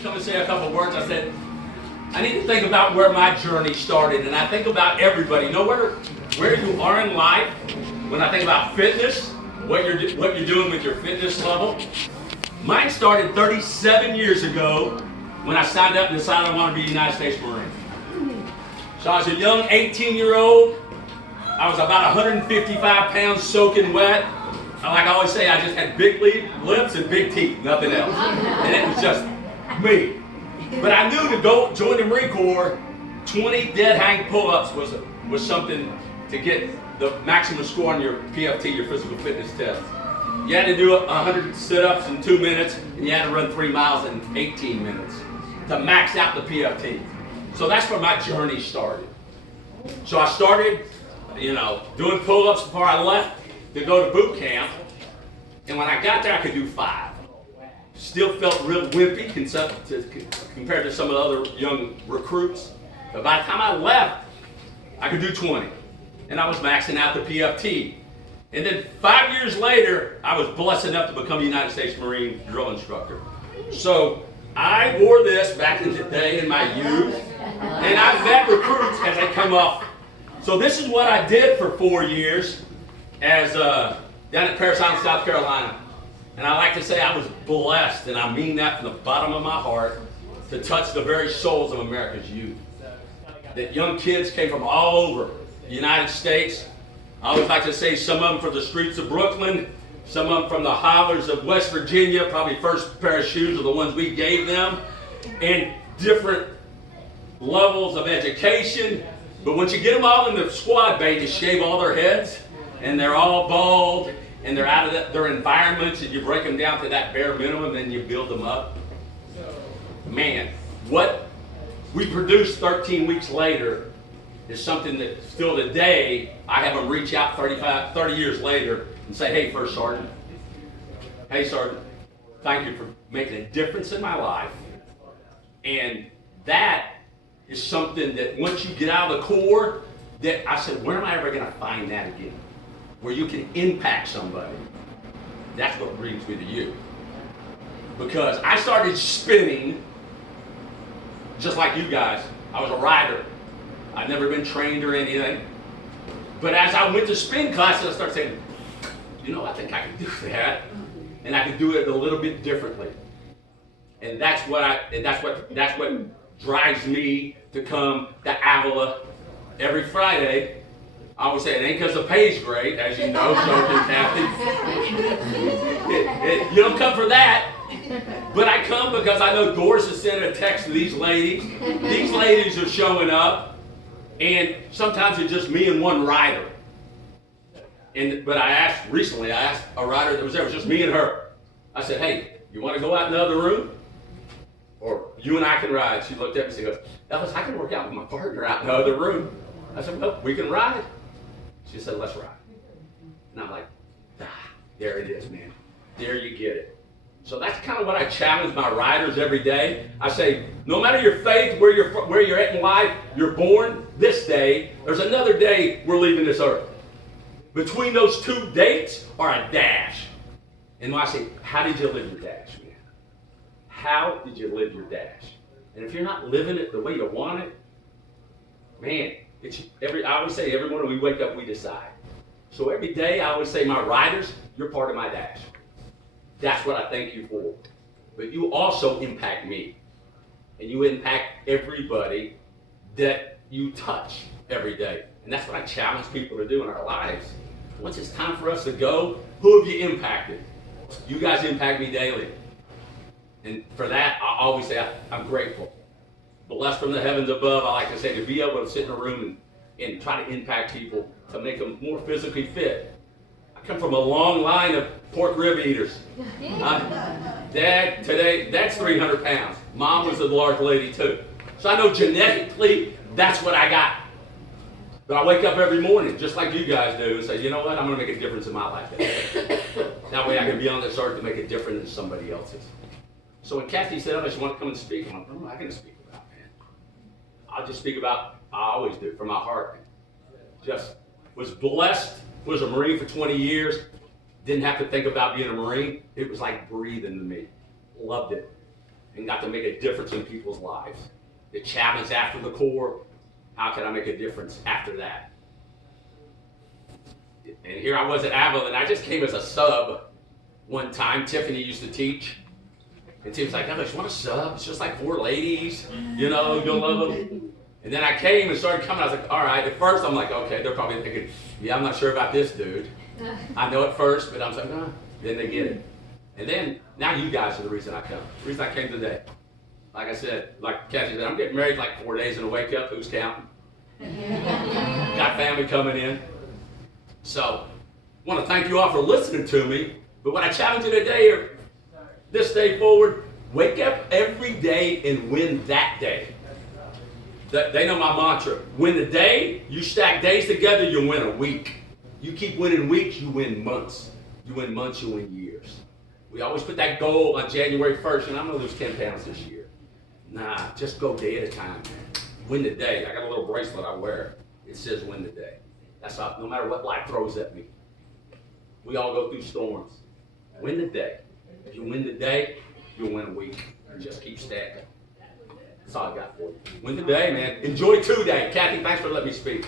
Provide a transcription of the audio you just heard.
just come and say a couple words. I said, I need to think about where my journey started, and I think about everybody. No matter where you are in life, when I think about fitness, what you're doing with your fitness level. Mine started 37 years ago when I signed up and decided I wanted to be a United States Marine. So I was a young 18-year-old. I was about 155 pounds soaking wet. Like I always say, I just had big lips and big teeth, nothing else. And it was just me. But I knew to go join the Marine Corps, 20 dead hang pull-ups was something to get the maximum score on your PFT, your physical fitness test. You had to do 100 sit-ups in 2 minutes, and you had to run 3 miles in 18 minutes to max out the PFT. So that's where my journey started. So I started, doing pull-ups before I left to go to boot camp. And when I got there, I could do 5. Still felt real wimpy compared to some of the other young recruits. But by the time I left, I could do 20. And I was maxing out the PFT. And then 5 years later, I was blessed enough to become a United States Marine drill instructor. So I wore this back in the day in my youth, and I've met recruits as they come up. So this is what I did for 4 years as down at Parris Island, South Carolina. And I like to say I was blessed, and I mean that from the bottom of my heart, to touch the very souls of America's youth. That young kids came from all over the United States. I always like to say some of them from the streets of Brooklyn, some of them from the hollers of West Virginia, probably first pair of shoes are the ones we gave them, and different levels of education. But once you get them all in the squad bay, you shave all their heads, and they're all bald, and they're out of their environments, and you break them down to that bare minimum, and then you build them up. Man, what we produced 13 weeks later is something that still today, I have them reach out 30 years later and say, hey, First Sergeant, hey, Sergeant, thank you for making a difference in my life. And that is something that once you get out of the Corps, that I said, where am I ever going to find that again? Where you can impact somebody. That's what brings me to you. Because I started spinning just like you guys. I was a rider. I'd never been trained or anything. But as I went to spin classes, I started saying, I think I can do that. And I can do it a little bit differently. And that's what drives me to come to Avila every Friday. I always say it ain't because the pay's great, as you know, so can Kathy. You don't come for that. But I come because I know Doris has sent a text to these ladies. These ladies are showing up. And sometimes it's just me and one rider. But I asked a rider that was there, it was just me and her. I said, hey, you want to go out in the other room? Or you and I can ride. She looked at me and said, Elvis, I can work out with my partner out in the other room. I said, well, we can ride. She said, let's ride. And I'm like, there it is, man. There you get it. So that's kind of what I challenge my riders every day. I say, no matter your faith, where you're at in life, you're born this day, there's another day we're leaving this earth. Between those 2 dates are a dash. And when I say, how did you live your dash, man? How did you live your dash? And if you're not living it the way you want it, man, I always say every morning we wake up, we decide. So every day I always say, my riders, you're part of my dash. That's what I thank you for. But you also impact me. And you impact everybody that you touch every day. And that's what I challenge people to do in our lives. Once it's time for us to go, who have you impacted? You guys impact me daily. And for that, I always say I'm grateful. Blessed from the heavens above, I like to say, to be able to sit in a room and try to impact people to make them more physically fit. I come from a long line of pork rib eaters. Dad, today, that's 300 pounds. Mom was a large lady too. So I know genetically, that's what I got. But I wake up every morning, just like you guys do, and say, you know what, I'm going to make a difference in my life today. That way I can be on this earth to make a difference in somebody else's. So when Kathy said, oh, she want to come and speak, I'm like, what am I going to speak about, man? I'll just speak about, I always do, from my heart. Just was blessed, was a Marine for 20 years, didn't have to think about being a Marine. It was like breathing to me. Loved it. and got to make a difference in people's lives. The challenge after the core, how can I make a difference after that? And here I was at Abilene, I just came as a sub one time. Tiffany used to teach. And Tiffany's like, oh, you want a sub? It's just like 4 ladies, you know, you'll love them. And then I came and started coming, I was like, all right. At first I'm like, okay, they're probably thinking, yeah, I'm not sure about this dude. I know at first, but I was like, no. Then they get it. And then, now you guys are the reason I come. The reason I came today. Like I said, like Kathy said, I'm getting married like 4 days in a wake up. Who's counting? Got family coming in. So, I want to thank you all for listening to me. But what I challenge you today, or this day forward, wake up every day and win that day. They know my mantra. Win the day, you stack days together, you win a week. You keep winning weeks, you win months. You win months, you win years. We always put that goal on January 1st, and I'm going to lose 10 pounds this year. Nah, just go day at a time, man. Win the day. I got a little bracelet I wear. It says win the day. That's all, no matter what life throws at me. We all go through storms. Win the day. If you win the day, you'll win a week. Just keep stacking. That's all I got for you. Win the day, man. Enjoy today. Kathy, thanks for letting me speak.